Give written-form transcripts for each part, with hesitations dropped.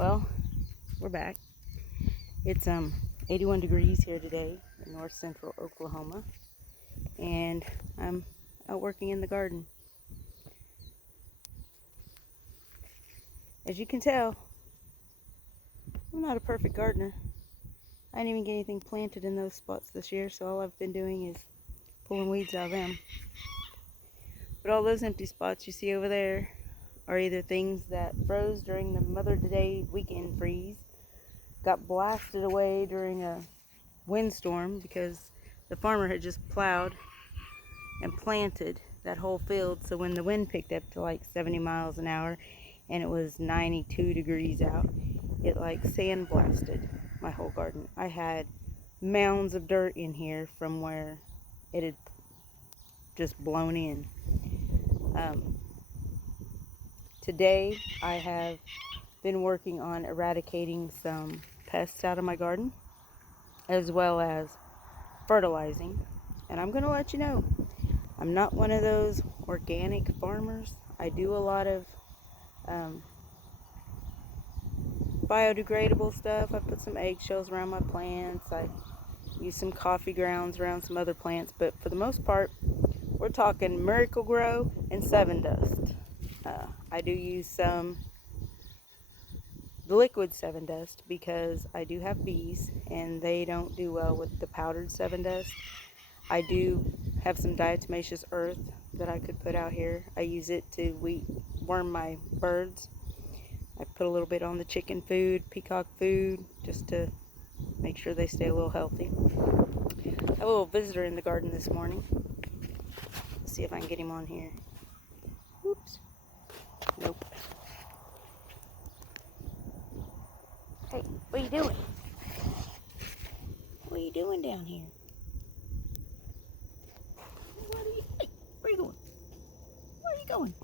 Well, we're back. It's 81 degrees here today in north central Oklahoma, and I'm out working in the garden. As you can tell, I'm not a perfect gardener. I didn't even get anything planted in those spots this year, so all I've been doing is pulling weeds out of them. But all those empty spots you see over there are either things that froze during the Mother's Day weekend freeze, got blasted away during a windstorm because the farmer had just plowed and planted that whole field, so when the wind picked up to like 70 miles an hour and it was 92 degrees out, it like sandblasted my whole garden. I had mounds of dirt in here from where it had just blown in. Today I have been working on eradicating some pests out of my garden, as well as fertilizing. And I'm going to let you know, I'm not one of those organic farmers. I do a lot of biodegradable stuff. I put some eggshells around my plants. I use some coffee grounds around some other plants. But for the most part, we're talking Miracle Grow and Seven Dust. I do use the liquid Seven Dust because I do have bees and they don't do well with the powdered Seven Dust. I do have some diatomaceous earth that I could put out here. I use it to worm my birds. I put a little bit on the chicken food, peacock food, just to make sure they stay a little healthy. I have a little visitor in the garden this morning. Let's see if I can get him on here. Oops. Nope. Hey, what are you doing? What are you doing down here? Hey, where are you going? Where are you going?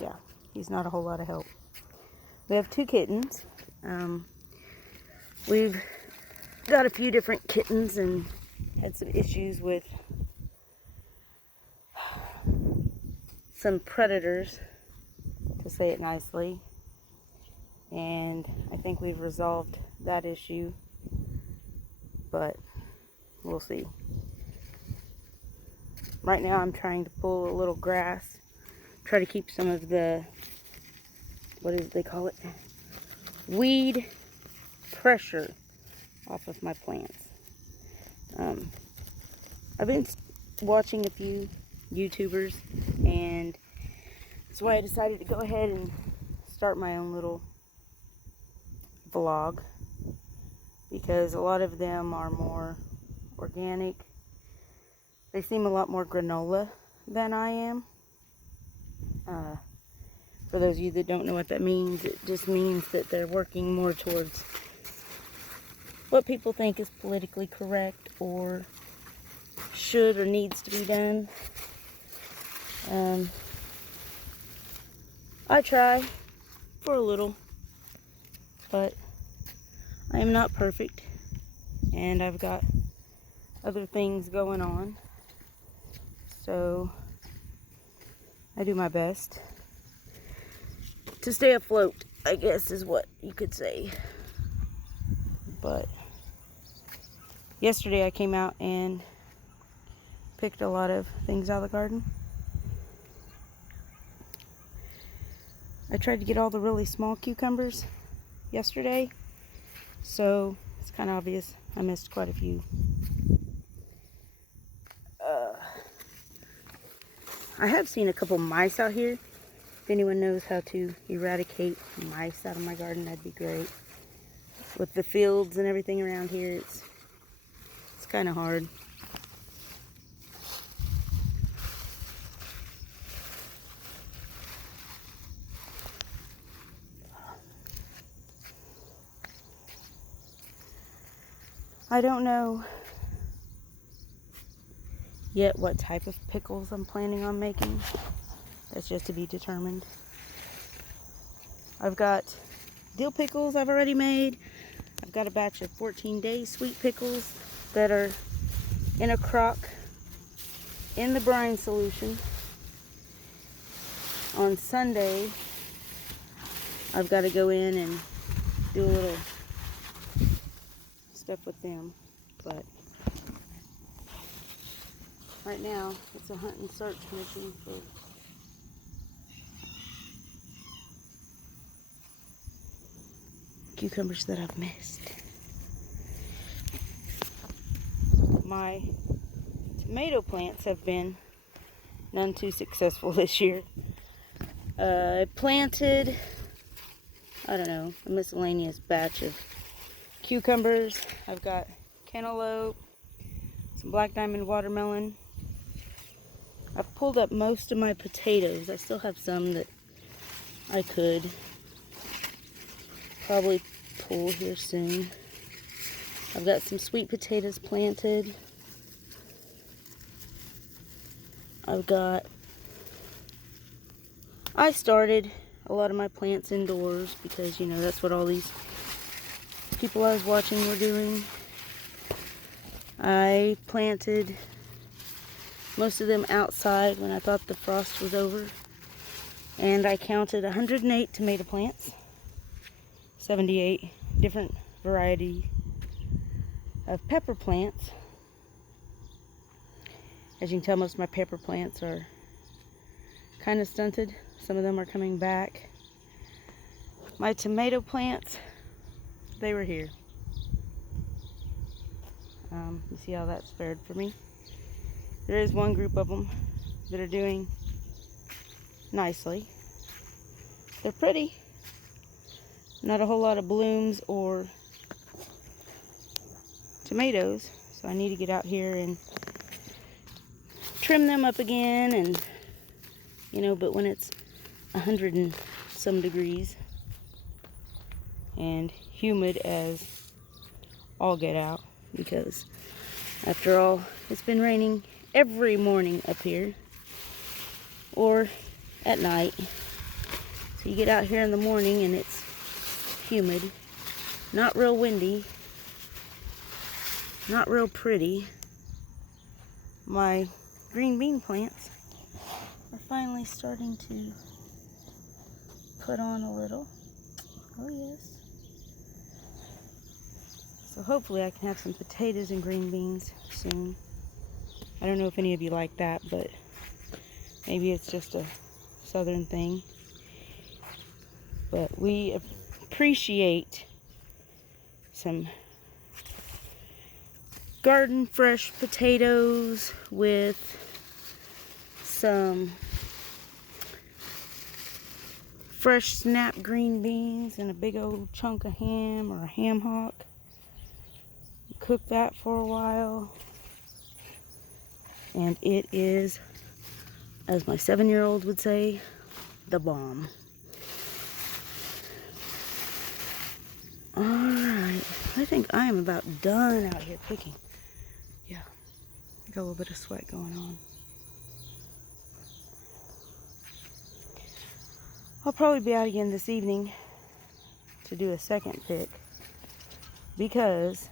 Yeah, he's not a whole lot of help. We have 2 kittens. We've got a few different kittens and had some issues with some predators, to say it nicely. And I think we've resolved that issue, but we'll see. Right now I'm trying to pull a little grass, try to keep some of the, what do they call it, weed pressure off of my plants. I've been watching a few YouTubers, and that's why I decided to go ahead and start my own little vlog, because a lot of them are more organic. They seem a lot more granola than I am. For those of you that don't know what that means, it just means that they're working more towards what people think is politically correct or should or needs to be done. I try for a little, but I am not perfect, and I've got other things going on, so I do my best to stay afloat, I guess is what you could say. But yesterday I came out and picked a lot of things out of the garden. I tried to get all the really small cucumbers yesterday, so it's kind of obvious I missed quite a few. I have seen a couple mice out here. If anyone knows how to eradicate mice out of my garden, that'd be great. With the fields and everything around here, it's kind of hard. I don't know yet what type of pickles I'm planning on making. That's just to be determined. I've got dill pickles I've already made. I've got a batch of 14-day sweet pickles that are in a crock in the brine solution. On Sunday, I've got to go in and do a little stuff with them. But right now, it's a hunt and search mission for cucumbers that I've missed. My tomato plants have been none too successful this year. I planted, I don't know, a miscellaneous batch of cucumbers. I've got cantaloupe, some black diamond watermelon. I've pulled up most of my potatoes. I still have some that I could probably pull here soon. I've got some sweet potatoes planted. I started a lot of my plants indoors because, you know, that's what all these people I was watching were doing. I planted most of them outside when I thought the frost was over. And I counted 108 tomato plants, 78 different varieties of pepper plants. As you can tell, most of my pepper plants are kind of stunted. Some of them are coming back. My tomato plants, they were here. You see how that's fared for me? There is one group of them that are doing nicely. They're pretty. Not a whole lot of blooms or tomatoes, so I need to get out here and trim them up again, and you know, but when it's 100 and some degrees and humid as all get out, because after all, it's been raining every morning up here or at night. So you get out here in the morning and it's humid, not real windy, not real pretty. My green bean plants are finally starting to put on a little. Oh yes. So hopefully I can have some potatoes and green beans soon. I don't know if any of you like that, but maybe it's just a southern thing. But we appreciate some garden fresh potatoes with some fresh snap green beans and a big old chunk of ham or a ham hock. Cook that for a while, and it is, as my 7-year-old would say, the bomb. Alright, I think I am about done out here picking. Yeah, I got a little bit of sweat going on. I'll probably be out again this evening to do a second pick because,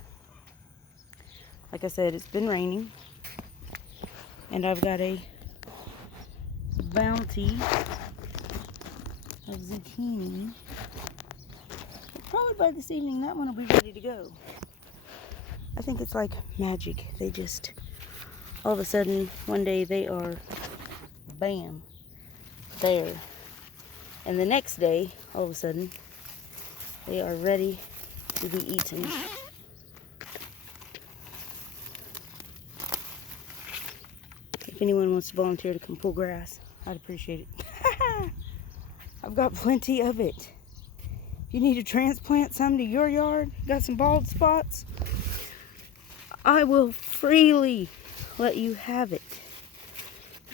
like I said, it's been raining and I've got a bounty of zucchini. But probably by this evening that one will be ready to go. I think it's like magic. They just, all of a sudden, one day they are, bam, there. And the next day, all of a sudden, they are ready to be eaten. If anyone wants to volunteer to come pull grass, I'd appreciate it. I've got plenty of it. If you need to transplant some to your yard, got some bald spots, I will freely let you have it.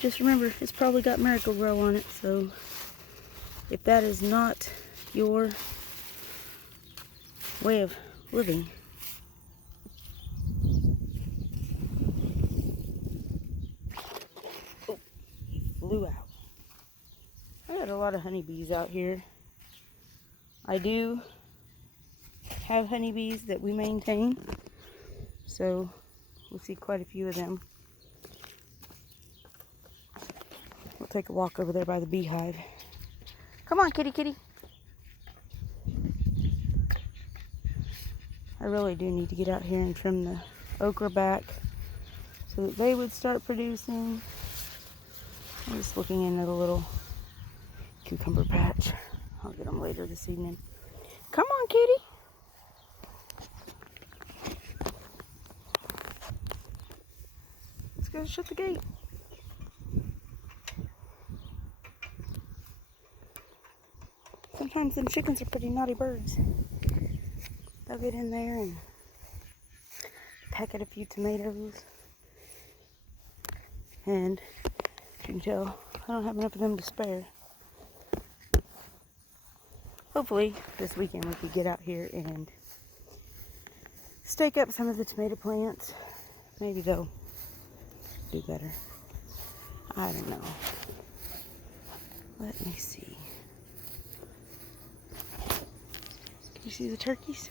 Just remember, it's probably got Miracle-Gro on it, so if that is not your way of living, oh, he flew out. I got a lot of honeybees out here. I do have honeybees that we maintain, so we'll see quite a few of them. We'll take a walk over there by the beehive. Come on, kitty, kitty. I really do need to get out here and trim the okra back so that they would start producing. I'm just looking into the little cucumber patch. I'll get them later this evening. Come on, kitty. Let's go shut the gate. Sometimes them chickens are pretty naughty birds. They'll get in there and peck at a few tomatoes. And you can tell I don't have enough of them to spare. Hopefully this weekend we could get out here and stake up some of the tomato plants. Maybe they'll do better. I don't know. Let me see. Can you see the turkeys?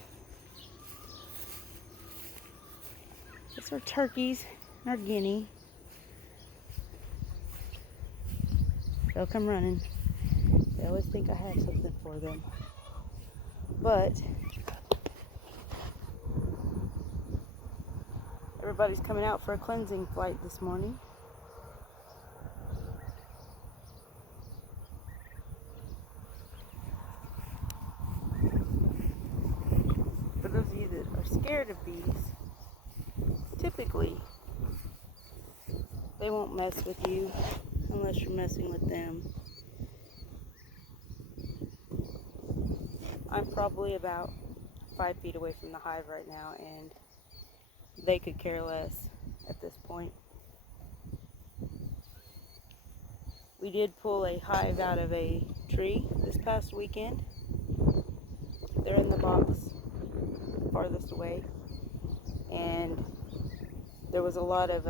That's our turkeys and our guinea. They'll come running. They always think I have something for them. But everybody's coming out for a cleansing flight this morning. For those of you that are scared of bees, typically they won't mess with you unless you're messing with them. I'm probably about 5 feet away from the hive right now, and they could care less at this point. We did pull a hive out of a tree this past weekend. They're in the box farthest away, and there was a lot of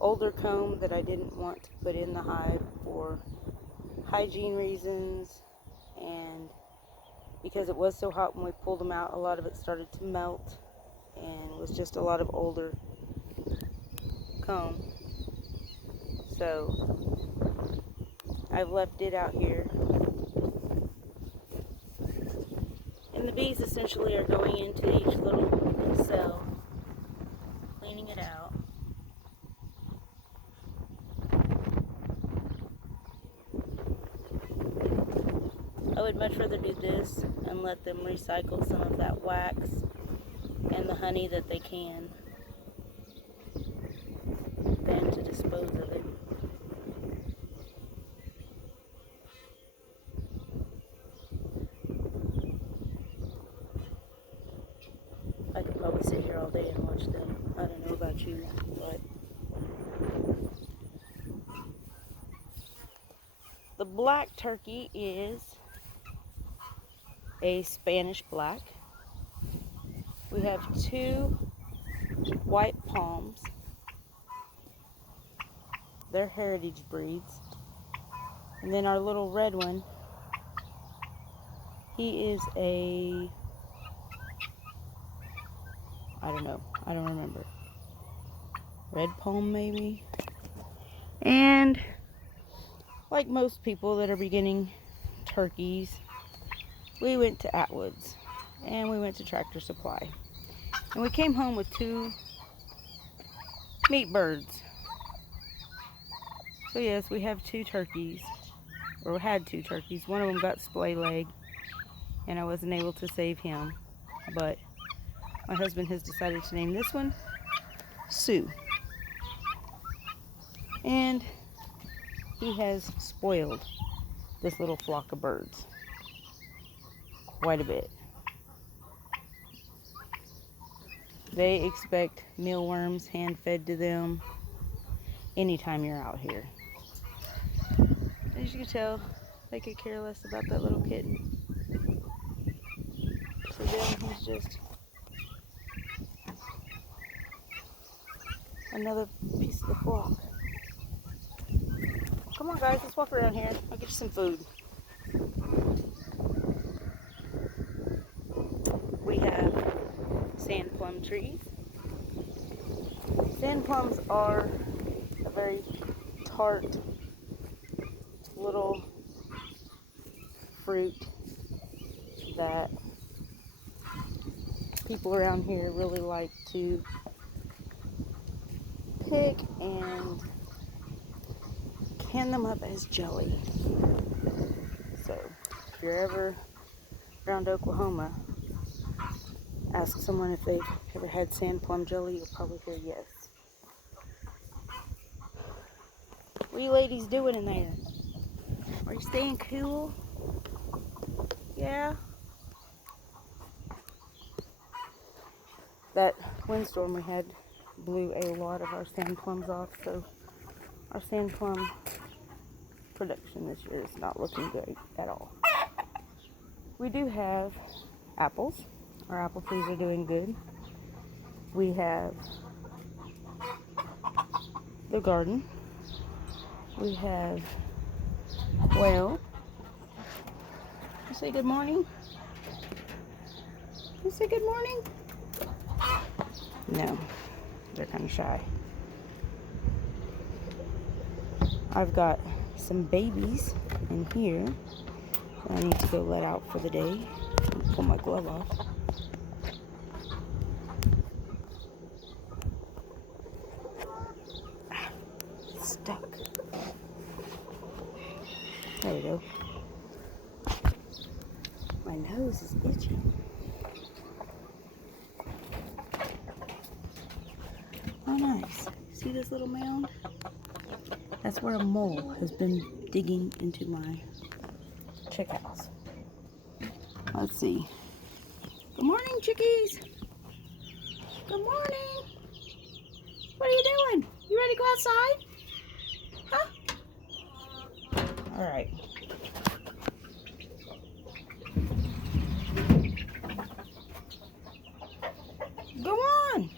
older comb that I didn't want to put in the hive for hygiene reasons, and because it was so hot when we pulled them out, a lot of it started to melt and was just a lot of older comb. So I've left it out here, and the bees essentially are going into each little cell, cleaning it out. I would much rather do this and let them recycle some of that wax and the honey that they can than to dispose of it. I could probably sit here all day and watch them. I don't know about you, but the black turkey is a Spanish black. We have 2 white palms. They're heritage breeds. And then our little red one, he is a, I don't know, I don't remember. Red palm maybe? And like most people that are beginning turkeys, we went to Atwood's and we went to Tractor Supply. And we came home with 2 meat birds. So yes, we have 2 turkeys, or had 2 turkeys. One of them got splay leg, and I wasn't able to save him. But my husband has decided to name this one Sue. And he has spoiled this little flock of birds quite a bit. They expect mealworms hand-fed to them anytime you're out here. As you can tell, they could care less about that little kitten. So then he's just another piece of the flock. Come on guys, let's walk around here. I'll get you some food. We have sand plum trees. Sand plums are a very tart little fruit that people around here really like to pick and can them up as jelly. So if you're ever around Oklahoma, ask someone if they've ever had sand plum jelly. You'll probably hear yes. What are you ladies doing in there? Are you staying cool? Yeah. That windstorm we had blew a lot of our sand plums off, so our sand plum production this year is not looking good at all. We do have apples. Our apple trees are doing good. We have the garden. We have quail. You say good morning? You say good morning? No, they're kind of shy. I've got some babies in here that I need to go let out for the day. Pull my glove off. It's stuck. There we go. My nose is itching. Oh, nice. See this little mound? That's where a mole has been digging into my chick house. Let's see. Good morning, chickies. Good morning. What are you doing? You ready to go outside? Huh? All right. Go on.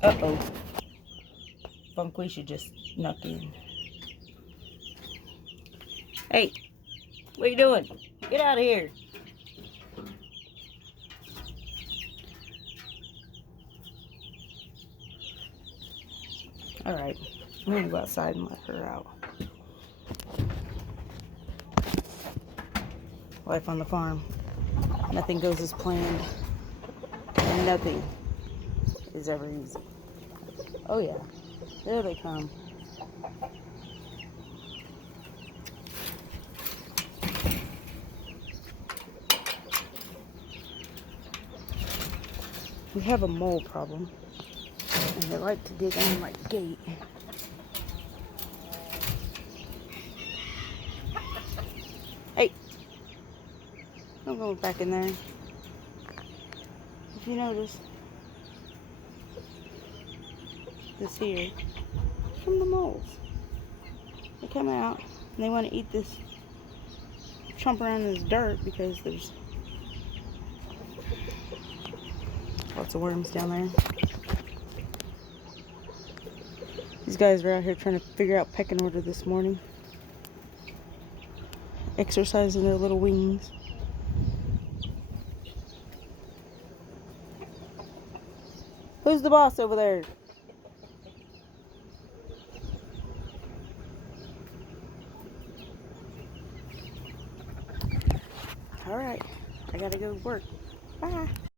Uh-oh. Bunquisha just snuck in. Hey, what are you doing? Get out of here. Alright, I'm gonna go outside and let her out. Life on the farm. Nothing goes as planned. And nothing is ever easy. Oh yeah, there they come. We have a mole problem, and they like to dig under my gate. Hey, don't go back in there. If you notice, this here, from the moles. They come out and they want to eat this, chomp around in this dirt because there's lots of worms down there. These guys are out here trying to figure out pecking order this morning. Exercising their little wings. Who's the boss over there? Alright, I gotta go work. Bye.